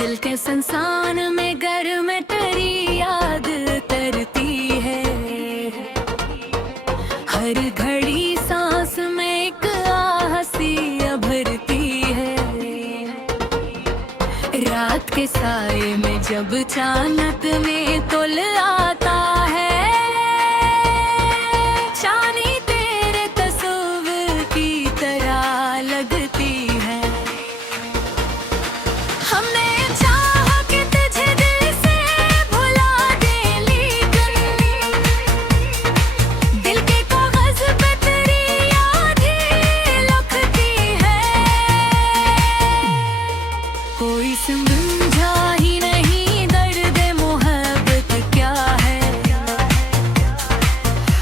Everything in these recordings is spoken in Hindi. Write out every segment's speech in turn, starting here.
दिल के संसान में घर में तेरी याद तरती है। हर घड़ी सांस में एक हंसी भरती है। रात के साए में जब चानक में तुल आता है, चांदी तेरे तस्वीर की तरह लगती है। हमने चाहा कि तुझे दिल से भुला दे, लेकिन दिल के कागज पे तेरी याद ही लिखती है। कोई समझा ही नहीं दर्द मोहब्बत क्या है।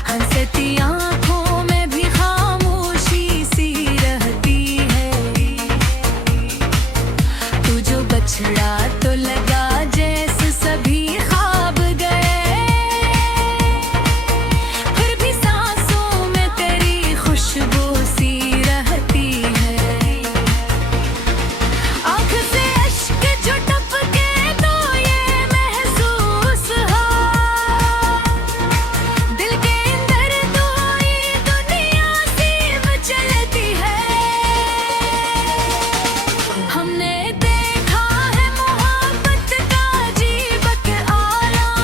हंसती आंखों में भी खामोशी सी रहती है। तू जो बछड़ा तो लगा जैसे सभी ख्वाब गए, फिर भी सांसों में तेरी खुशबू सी रहती है। आँख से अश्क जो टपके तो ये महसूस हो, दिल के अंदर तो ये दुनिया सी चलती है। हमने देखा है मोहब्बत का अजीब के आलम।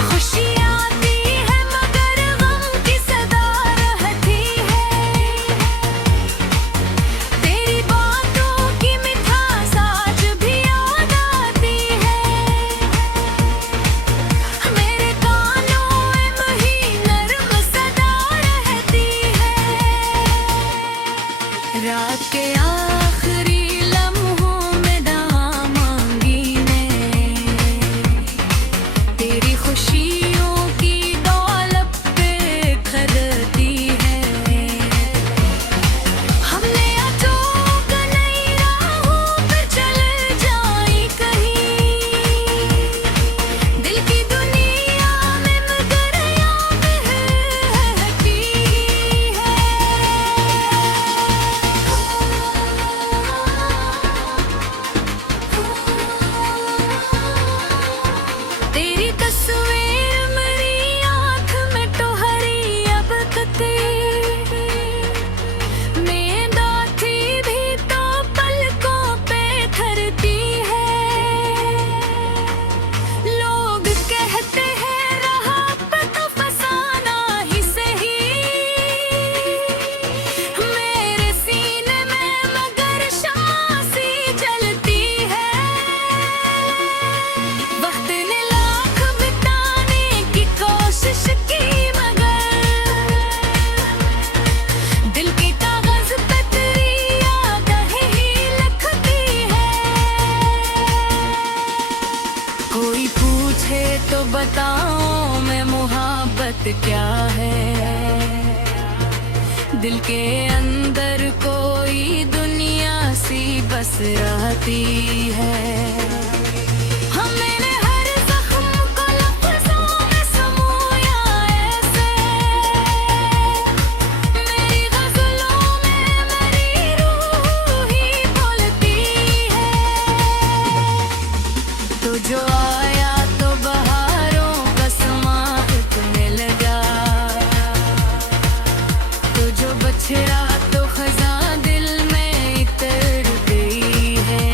खुशी आती है मगर गम की सदा रहती है। तेरी बातों की मिठास आज भी याद आती है। मेरे कानों में वही नर्म सदा रहती है। रात के आखिरी लम्हों में दुआ मांगी ने, तेरी खुशियों की दौलत पे खरती है। हमने अचूक नई राहों पे चले जाई कहीं, दिल की दुनिया में मगर याद रहती है। तेरी तस्वीर मेरी आँख में टोहरी अब कते, नींद आती भी तो पलकों पे धरती है। लोग कहते हैं रहा पे तो फसाना ही सही, मेरे सीने में मगर शांसी जलती है। वक्त ने लाख बिताने की कोशिश की मगर दिल के कागज पे तेरी याद ही लिखती है। कोई पूछे तो बताओ मैं मोहब्बत क्या है। दिल के अंदर कोई दुनिया सी बस रहती है। हमने हर जख्म को लफ्ज़ों में समोया ऐसे, मेरी गज़लों में मेरी रूह ही बोलती है। तो जो आया तो बहारों का समा इतने लगा, तो जो बछड़ा तो खज़ां दिल में इतर गई है।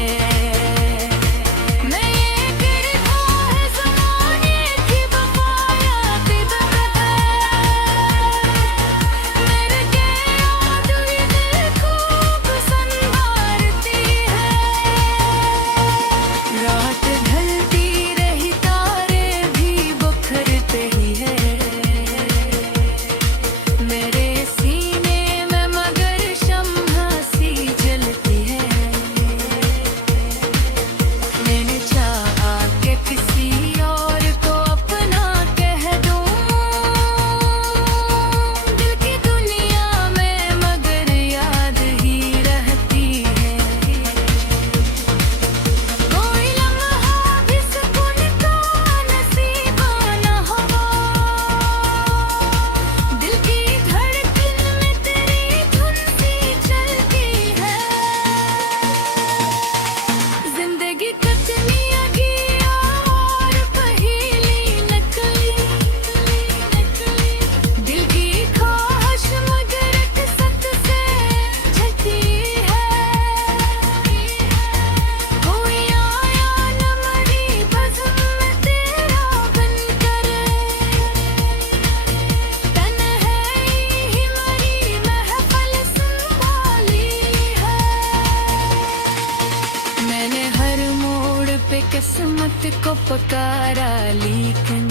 पकारा, लेकिन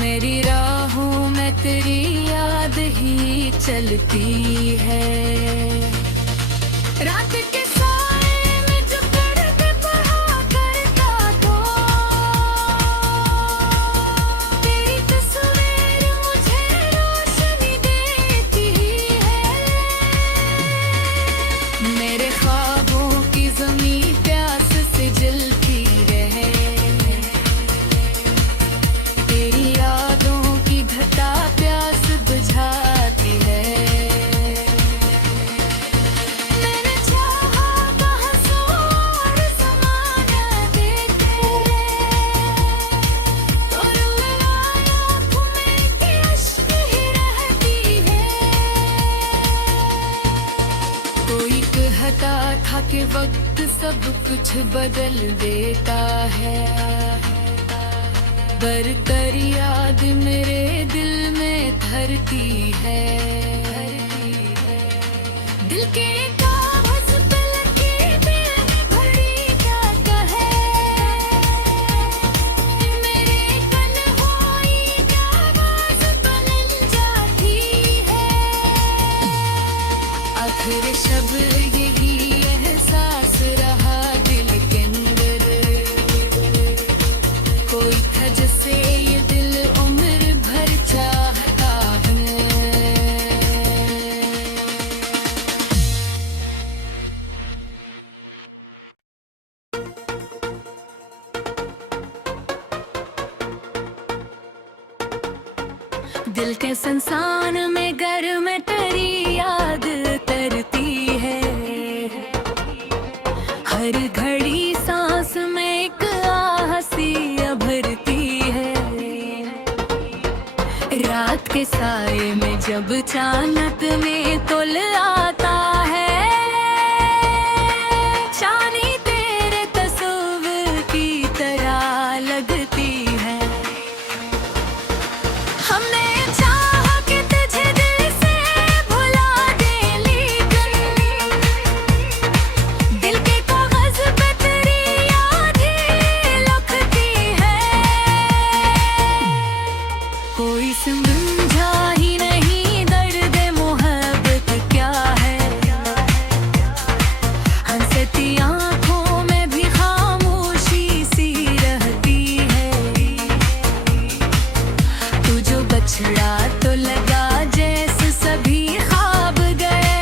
मेरी राहों में तेरी याद ही चलती है। रात के साए में जो पढ़ के पढ़ा करता तो तेरी तस्वीर मुझे रोशनी देती है। मेरे ख्वाबों की ज़मीं प्यास से जलती रहे, तेरी यादों की घटा प्यास बुझाती है। मैंने चाहा कहाँ सो और ज़माना देते, तो रोए आँखों में कि अश्क ही रहती है। कोई कहता था कि वक्त सब कुछ बदल देता है, पर कर याद मेरे दिल में धरती है। दिल के कागज़ पे लकीरें भरी क्या कहे, मेरे कन्होई की आवाज़ बुलंद जाती है। आखिर शब यही एहसास रहा दिल के अंदर, कोई था जिसे ये दिल उम्र भर चाहता है। दिल के संसान में घर में तेरी याद तरती है, हर घड़ी सांस में एक आहसी भरती है। रात के साए में जब चानक में तुल आता है, चांदी तेरे तस्वीर की तरह लगती है। हमने चाहा कि तुझे दिल से भुला दे, लेकिन दिल के कागज़ पे तेरी याद ही लिखती है। कोई समझा ही नहीं दर्द मोहब्बत क्या है, हंसती आँखों में भी खामोशी सी रहती है। तू जो बछड़ा तो लगा जैसे सभी ख्वाब गए,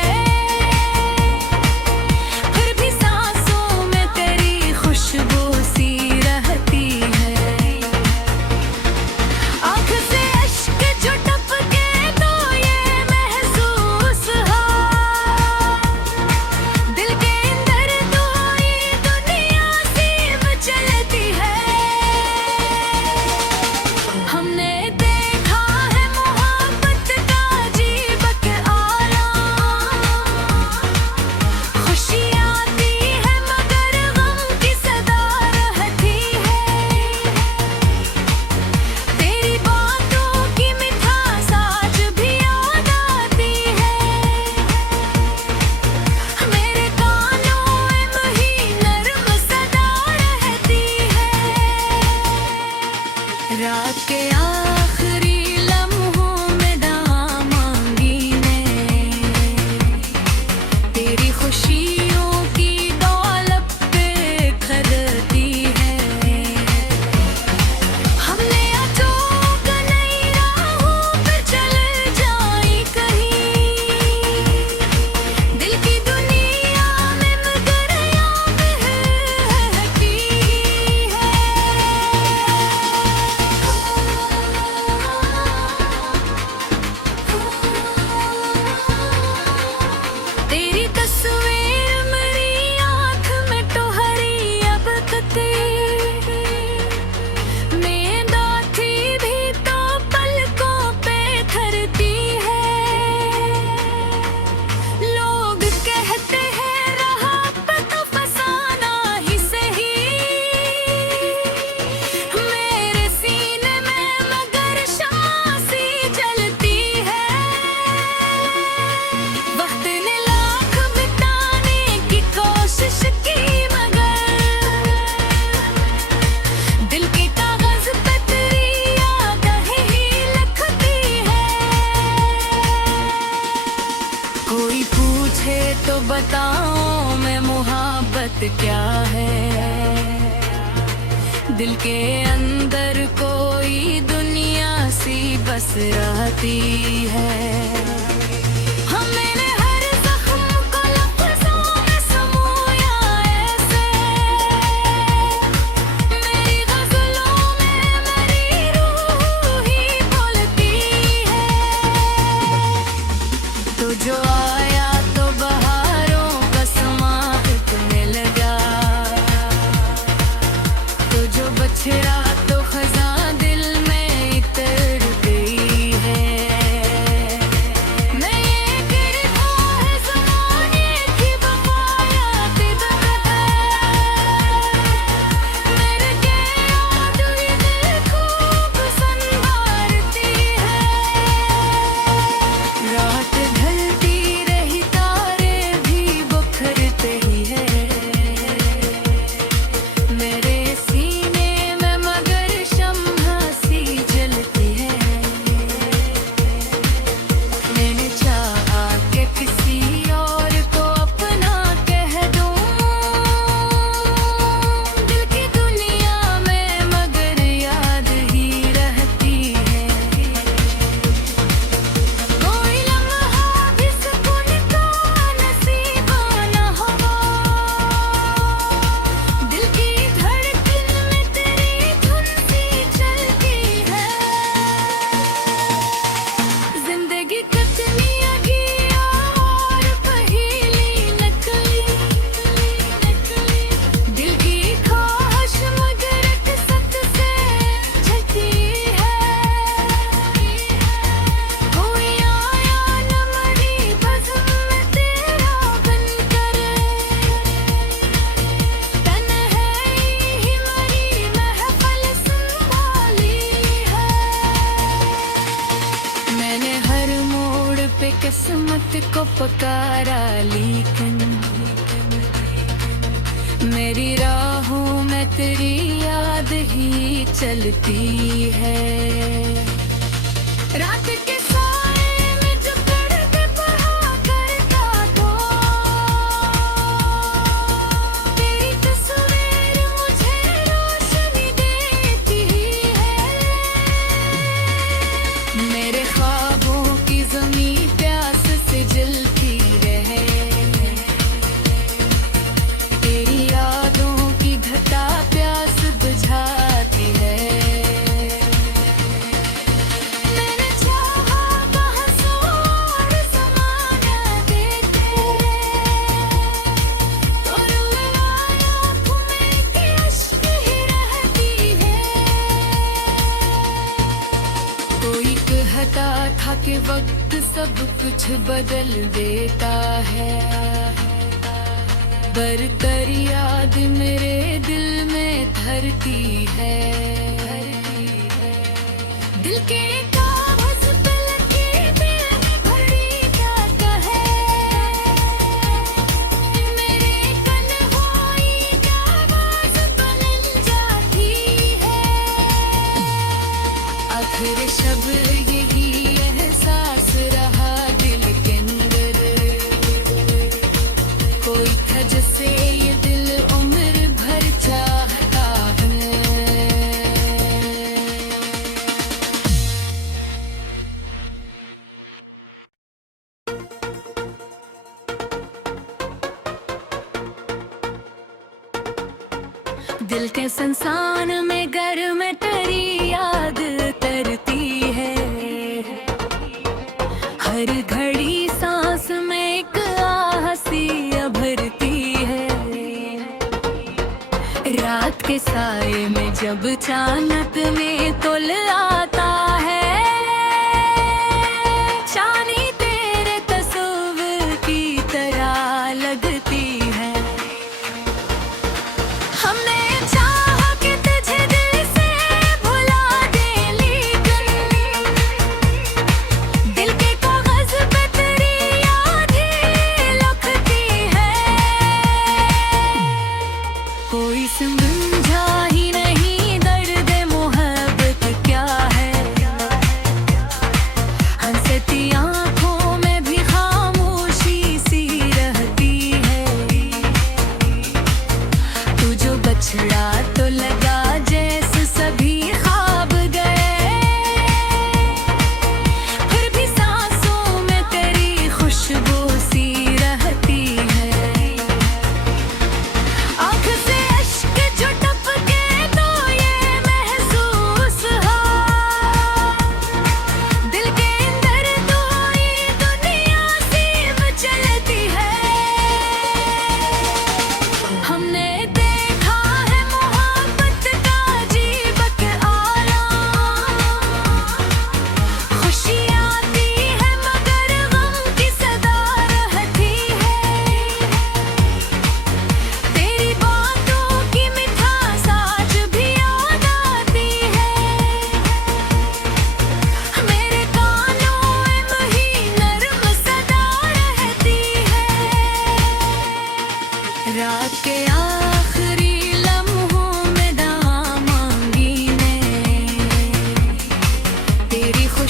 फिर भी सांसों में तेरी खुशबू सी रहती है। आँख से अश्क जो टपके तो ये महसूस हो, दिल के अंदर तो ये दुनिया सीब चलती है। हमने देखा है मोहब्बत बताऊं मैं मोहब्बत क्या है। दिल के अंदर कोई दुनिया सी बस रहती है। जो आया तो बहारों का समा इतने लगा, तो जो बछड़ा तो खज़ां दिल में इतर गई है। मैं ये गिरता है ज़माने की बक़ायात दस्तक है। मेरे के याद हुई दिल खूब संवारती है। रात किस्मत को पुकारा लेकिन मेरी राहों में तेरी याद ही चलती है। रात के साए में जो पढ़ के पढ़ा करता तो तेरी तस्वीर मुझे रोशनी देती है। मेरे ख्वाबों की ज़मीं जलती रहे, तेरी यादों की घटा प्यास बुझाती है। मैंने चाहा बहसों और ज़माना देते, तो रुलाया तुम्हें कि अश्क ही रहती है। कोई कहता था कि वक्त सब कुछ बदल देता है, बरतर याद मेरे दिल में धरती है। दिल के कागज़ पे लकीरें में भरी क्या कहे, मेरे तन्हाई की आवाज़ बुलंद जाती है। आखिर शब यही एहसास रहा दिल के अंदर, कोई था जिसे ये दिल उम्र भर चाहता है। दिल के संसान में घर में तेरी याद तरती है। हर घड़ी सांस में एक आहसी भरती है। रात के साए में जब चानक में तुल आता है, चांदी तेरे तस्वीर की तरह लगती है। हमने चाहा कि तुझे दिल से भुला दे, लेकिन दिल के कागज़ पे तेरी याद ही लिखती है। कोई समझा ही नहीं दर्द मोहब्बत क्या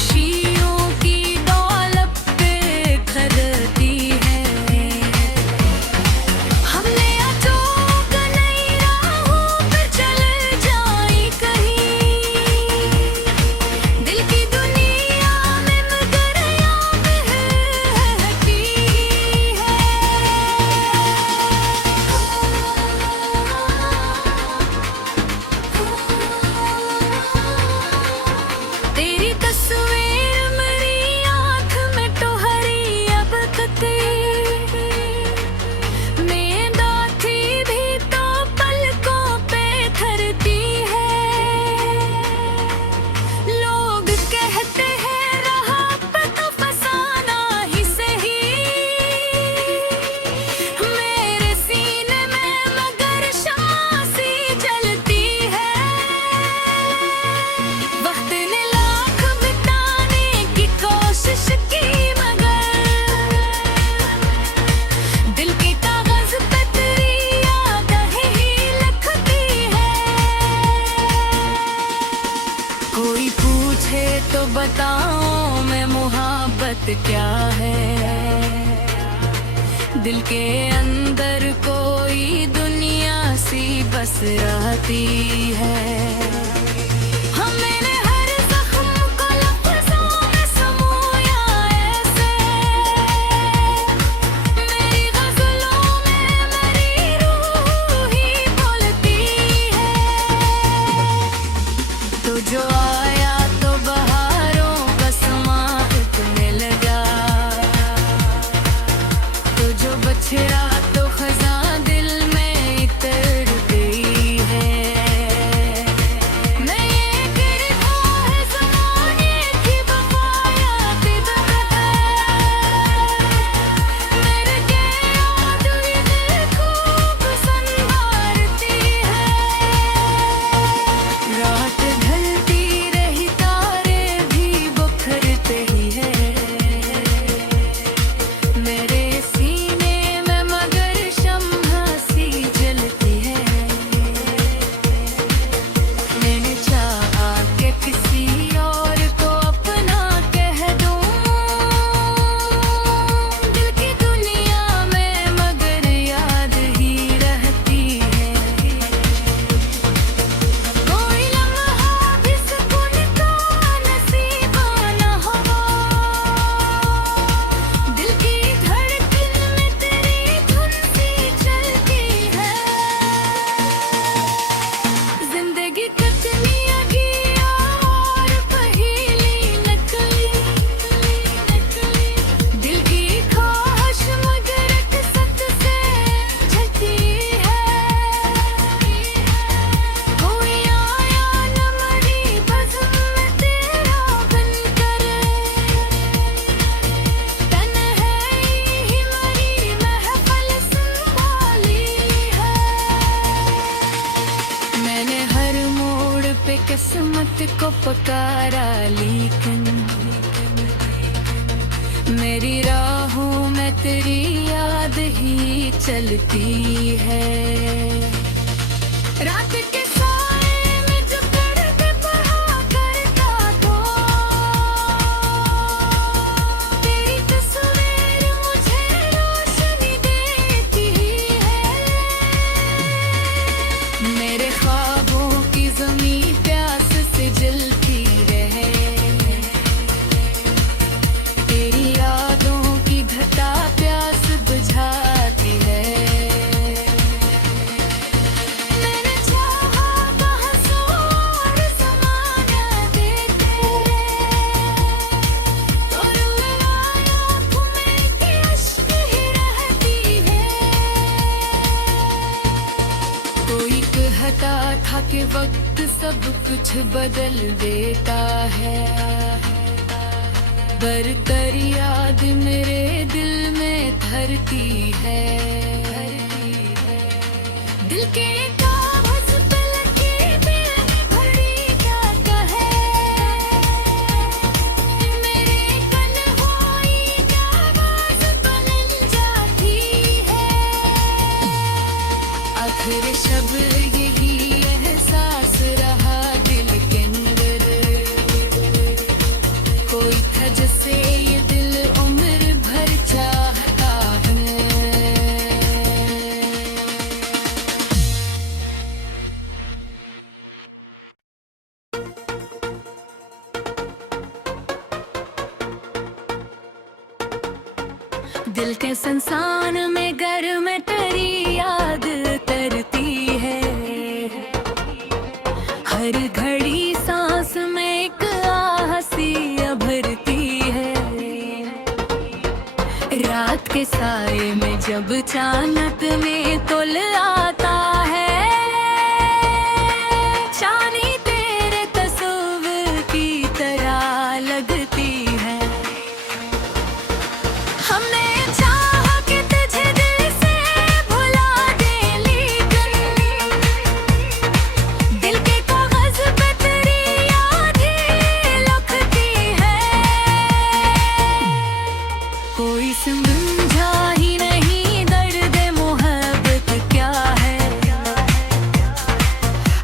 खुशियों की दौलत पे खरीदी है। हमने अचूक नई राहों पे चले जाए कहीं, दिल की दुनिया में मगर याद रहती है। तेरी तस्वीर मेरी आँख में तो हरी अब कते, नींद आती भी तो पलकों पे धरती है। लोग कहते हैं रहा पे तो फसाना ही सही, मेरे सीने में मगर शम्मा सी जलती है। वक्त ने लाख बिताने की कोशिश की मगर दिल के कागज पे तेरी यादें ही लिखती है। कोई पूछे तो बताऊं मैं मोहब्बत क्या है, दिल के अंदर कोई दुनिया सी बस रहती है। हम मैंने हर जख्म को लफ्ज़ों में समोया ऐसे, मेरी गज़लों में मेरी रूह ही बोलती है। तो जो आया तो बहारों का समा इतने लगा, तो जो बछड़ा तो खज़ां दिल में इतर गई है। मैं ये गिरता है ज़माने की बक़ायात मेरे के याद भी दिल खूब संवारती है। रात ढलती रही तारे भी बिखरते ही है, मेरे सीने में मगर शम्मा सी जलती है। मैंने चाहा कि किसी और को अपना कह दूं, दिल की दुनिया में मगर याद ही रहती है। कोई लम्हा भी सुकून का नसीब न हो, दिल की धड़कन में तेरी धुन सी चलती है। जिंदगी कितनी अघिया और पहेली नकली, दिल की ख्वाहिश मगर अकसर से झलती है। कोई आया न मरी बज़्म में तेरा बनकर, तन्हाई ही मरी महफ़िल संभाली है। मैंने हर मोड़ पे किस्मत को पुकारा लेकिन मेरी राहों में तेरी याद ही चलती है। रात के साए में जो पढ़ते पढ़ा करता तो, तेरी तस्वीर मुझे रोशनी देती है। मेरे ख्वाबों की ज़मीं प्यास से जलती रहे, तेरी यादों की घटा प्यास बुझाती है। मैंने चाहा कहाँ सो और ज़माना देते, तो रोए आँखों में कि अश्क ही रहती है। कोई कहता था कि वक्त सब कुछ बदल देता है, बरतर याद मेरे दिल में धरती है। दिल के कागज़ पे लकीरें भरी क्या कहे, मेरे कन्होई की आवाज़ बुलंद जाती है। आखिर शब यही एहसास रहा दिल के अंदर, कोई था जिसे ये दिल उम्र भर चाहता है। दिल के संसान में घर में तेरी याद तरती है। हर घड़ी सांस में एक आहसी भरती है। रात के साए में जब चानक में तुल आता है, चांदी तेरे तस्वीर की तरह लगती है। हमने चाहा कि तुझे दिल से भुला दे, लेकिन दिल के कागज पे तेरी याद ही लिखती है। कोई समझा ही नहीं दर्द मोहब्बत क्या है।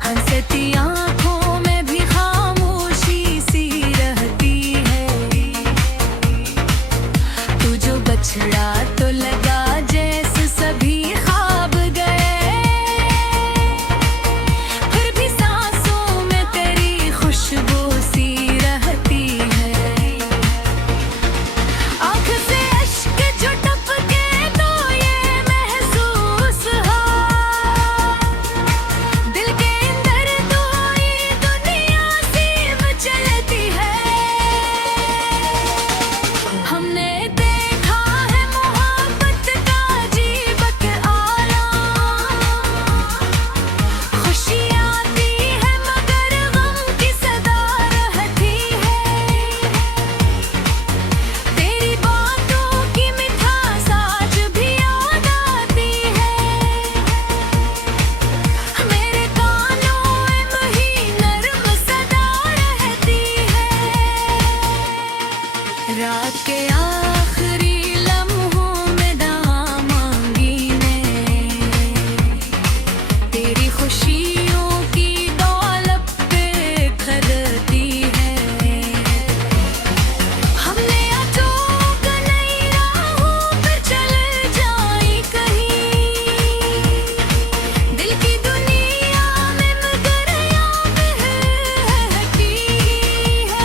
हंसती आंखों में भी खामोशी सी रहती है। तू जो बछड़ा तो लगा जैसे सभी ख्वाब गए, फिर भी सांसों में तेरी खुशबू सी रहती है। आँख से अश्क जो टपके तो ये महसूस हो, दिल के अंदर तो ये दुनिया सी चलती है। हमने देखा है मोहब्बत का अजीब के आलम। खुशी आती है मगर गम की सदा रहती है। तेरी बातों की मिठास आज भी याद आती है। मेरे कानों में वही नर्म सदा रहती है। रात के आखिरी लम्हों में दुआ मांगी ने, तेरी खुशियों की दौलत पे खरती है। हमने अचूक नई राहों पे चले जाए कहीं, दिल की दुनिया में मगर याद रहती है।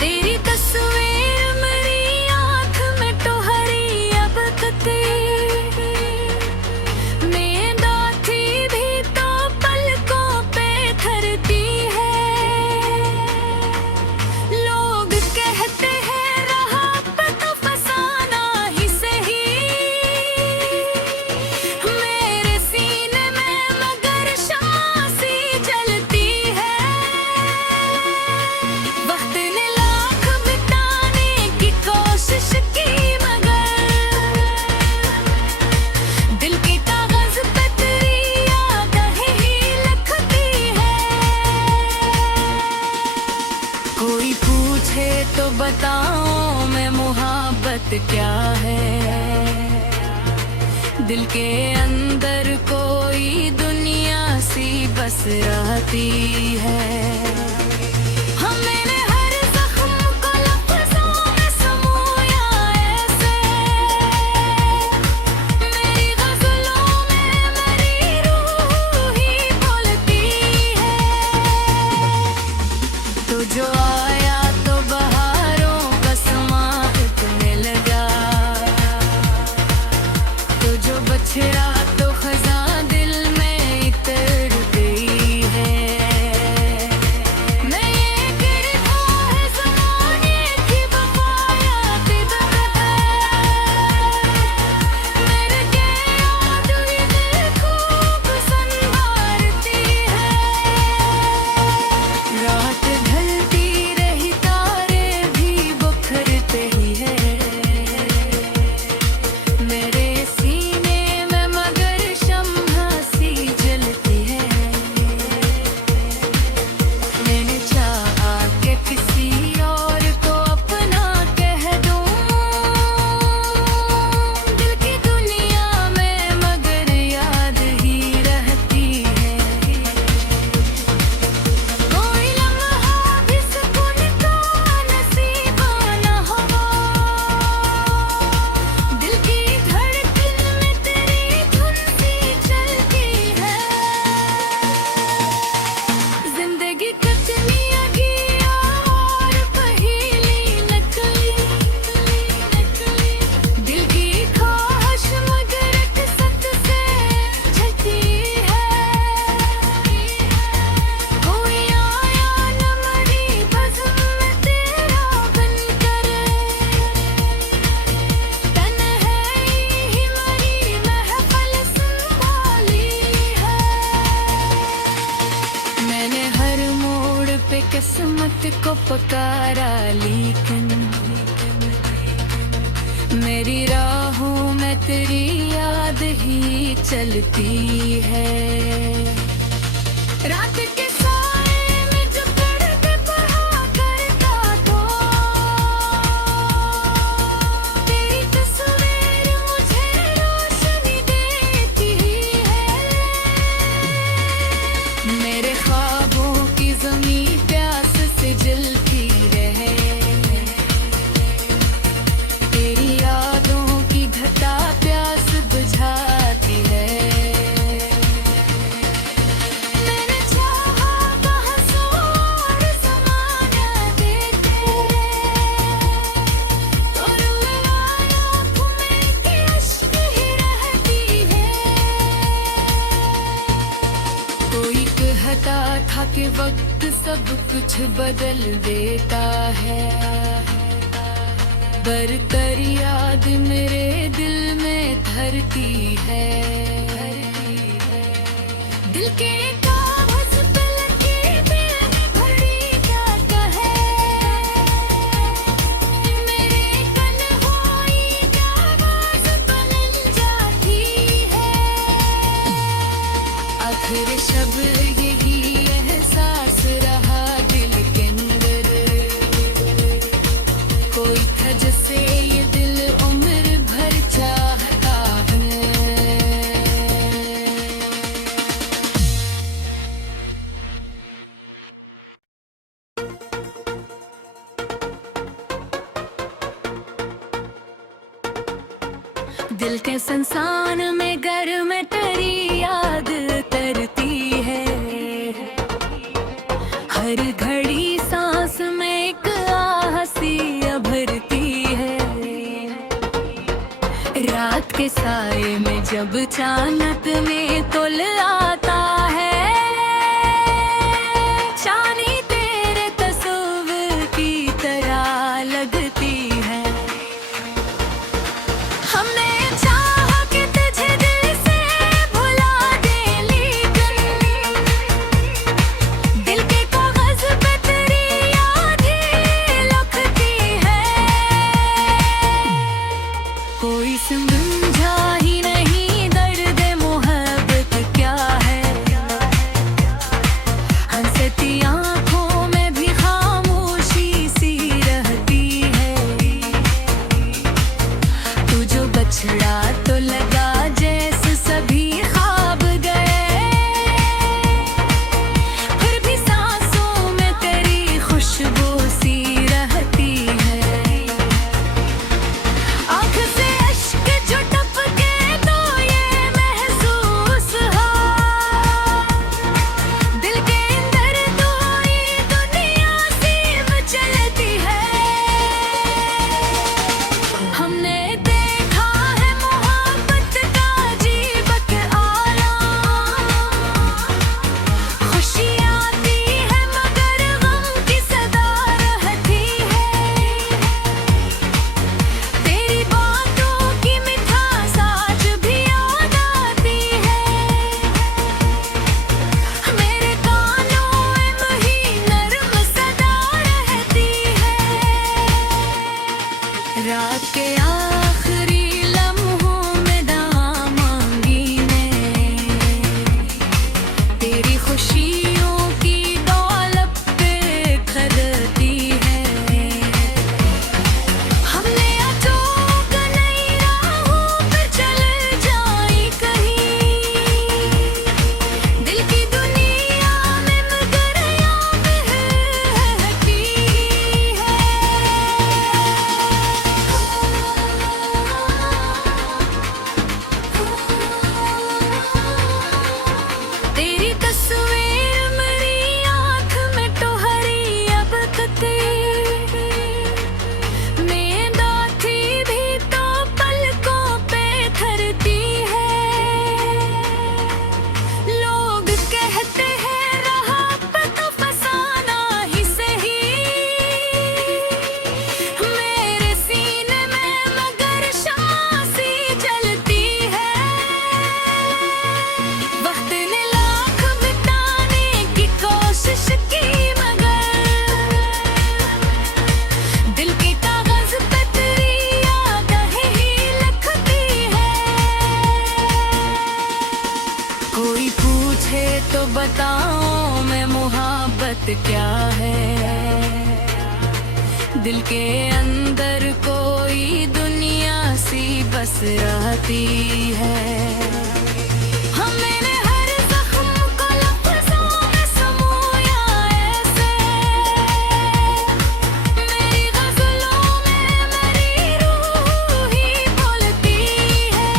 तेरी तस्वीर मेरी आँख में टोहरी अब कते, नींद आती भी तो पलकों पे ठहरती है। लोग कहते हैं रहा पे तो फसाना ही सही, मेरे सीने में मगर शम्मा सी जलती है। वक्त ने लाख मिटाने की कोशिश की मगर दिल के कागज पे तेरी याद ही लिखती है। कोई पूछे तो बताओ मैं मोहब्बत क्या है। दिल के अंदर कोई दुनिया सी बस रहती है। हमने हर जख्म को लफ्ज़ों में समोया ऐसे, मेरी गज़लों में मेरी रूह ही बोलती है। तो जो आया तो बहारों का समा इतने लगा, तो जो बछड़ा तो खज़ां दिल में उतर गई है। किस्मत को पुकारा, लेकिन मेरी राहों में तेरी याद ही चलती है। रात के साए में जो पढ़ के पढ़ा करता तो तेरी तस्वीर मुझे रोशनी देती है। मेरे ख्वाबों की ज़मीं प्यास से जलती रहे, तेरी यादों की घटा प्यास बुझाती है। मैंने चाहा बहसों और ज़माना देते, तो रुलाया आँखों में कि अश्क ही रहती है। कोई कहता था कि वक्त सब कुछ बदल देता है, बरतर याद मेरे दिल में धरती है। दिल के कागज़ पे लगी दिल में भरी क्या कहे, मेरे कन्होई की आवाज़ बुलंद जाती है। आखिर शब यही एहसास रहा दिल के अंदर, कोई था जिसे ये दिल उम्र भर चाहता है। दिल के संसान में घर में तेरी याद तरती है, हर घड़ी सांस में एक आहसी भरती है। रात के साए में जब चानक में तुल आता है, चांदी तेरे तस्वीर की तरह लगती है। हमने चाहा कि तुझे दिल से भुला दे, लेकिन दिल के कागज़ पे तेरी याद ही लिखती है। कोई समझा ही नहीं दर्द मोहब्बत क्या बताऊं मैं मोहब्बत क्या है। दिल के अंदर कोई दुनिया सी बस रहती है। मैंने हर जख्म को लफ्ज़ों में समोया ऐसे, मेरी गज़लों में मेरी रूह ही बोलती है।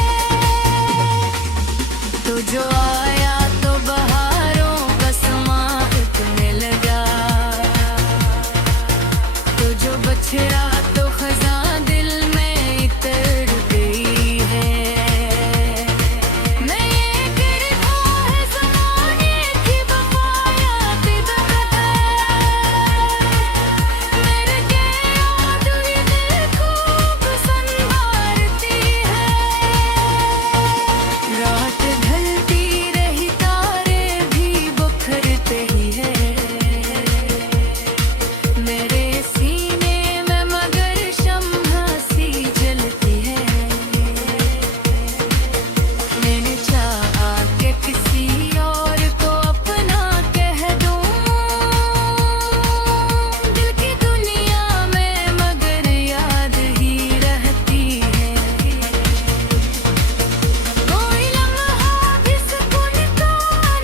तो जो आया तो बहारों का समा उतने लगा, तो जो बछड़ा तो खज़ां दिल में इतर गई है। मैं ये गिरता है ज़माने की बक़ाया तिदरत है, मेरे के याद ये दिल खूब संवारती है। रात ढलती रही तारे भी बिखरते ही है, मेरे सीने में मगर शम्हा सी जलती है। मैंने चाहा कि किसी और को अपना कह दूं, दिल की दुनिया में मगर याद ही रहती है। कोई लम्हा भी सुकून का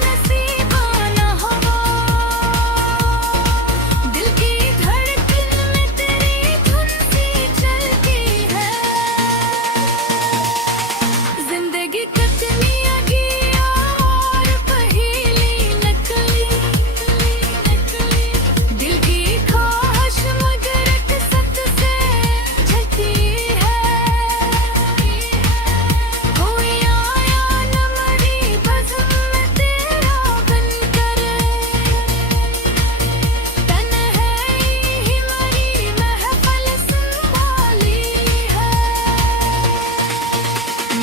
नसीब न हुआ, दिल की धड़कन में तेरी धुन सी चलती है। जिंदगी कतनी अगिया और पहेली नकली, दिल की ख्वाहिश मगर अकसत से झकी है। कोई आया न मरी बज़्म में तेरा बनकर, तन्हाई ही मरी महफ़िल संभाली है।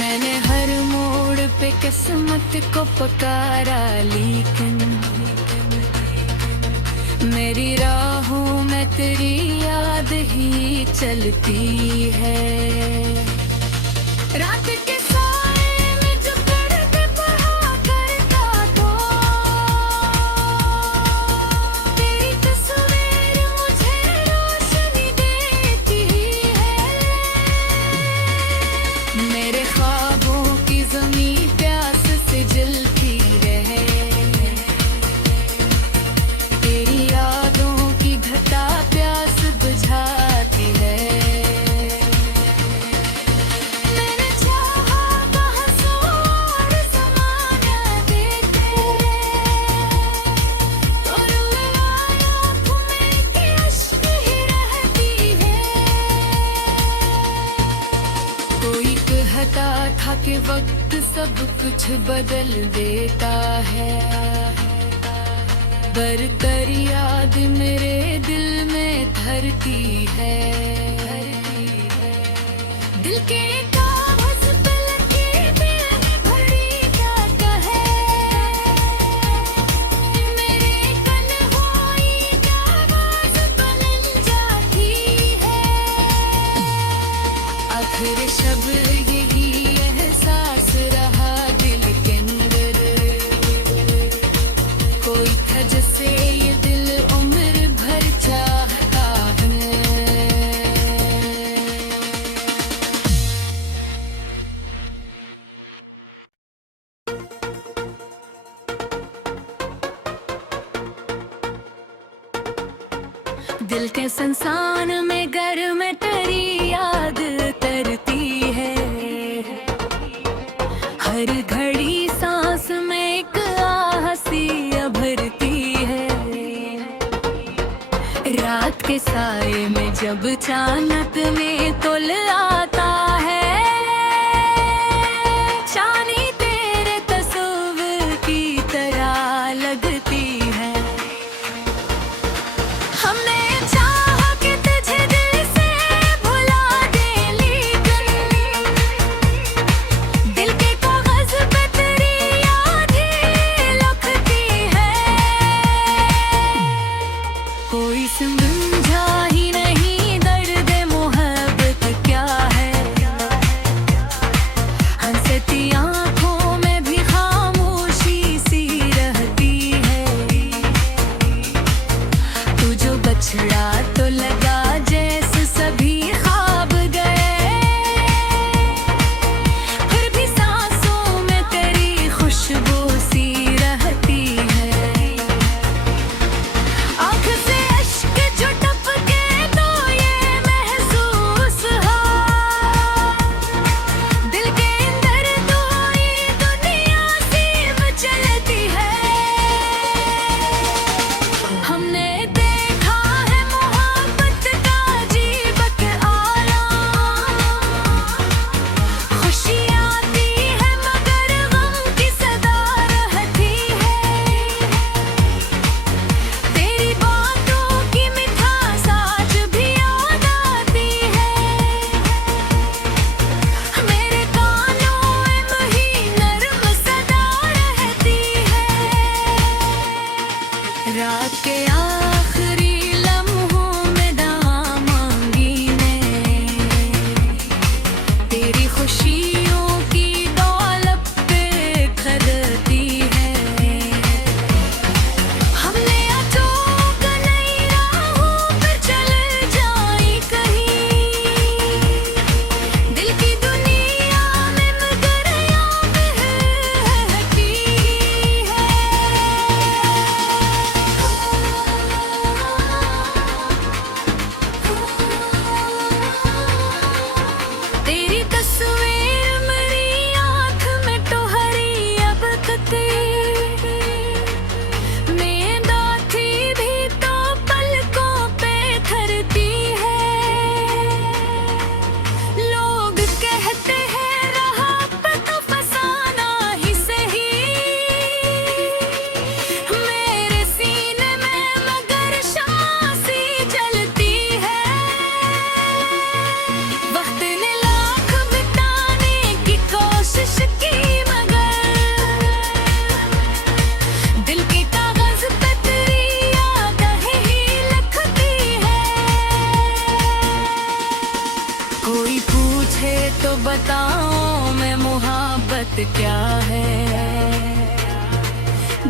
मैंने हर मोड़ पे किस्मत को पुकारा, लेकिन मेरी राहों में तेरी याद ही चलती है। रात के साए में जो दर्द बहा करता तो, तेरी तस्वीर मुझे रोशनी देती है। मेरे ख्वाबों की ज़मीं प्यास से जलती रहे, तेरी यादों की घटा प्यास बुझाती है। मैंने चाहा बहसों और ज़माना देते, तो रुलाया आँखों में कि अश्क ही रहती है। कोई कहता था कि वक्त सब कुछ बदल देता है, बरतर याद मेरे दिल में धरती है। दिल के कागज़ पे लकीरें भरी क्या कहे, मेरे तन्हाई का आवाज़ बुलंद जाती है। आखिर शब यही एहसास रहा दिल के अंदर, कोई था जिसे ये दिल उम्र भर चाहता है। दिल के संसान में घर में तेरी याद तरती है, हर घड़ी सांस में एक आहसी भरती है। रात के साए में जब चानक में तुल आता है, चांदी तेरे तस्वीर की तरह लगती है। हमने चाहा कि तुझे दिल से भुला दे, लेकिन दिल के कागज़ पे तेरी याद ही लिखती है। कोई समझा ही नहीं दर्द मोहब्बत क्या है,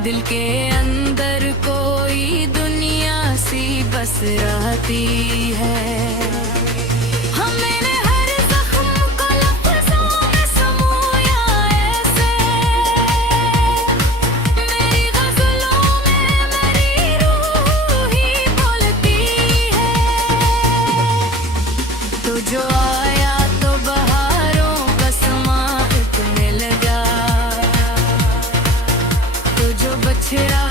दिल के अंदर कोई दुनिया सी बस रहती है। हम मैंने हर जख्म को लफ्ज़ों में समोया ऐसे, मेरी गज़लों में मेरी रूह ही बोलती है। तो जो आया तो बहारों का समा मिल गया, तो जो बछड़ा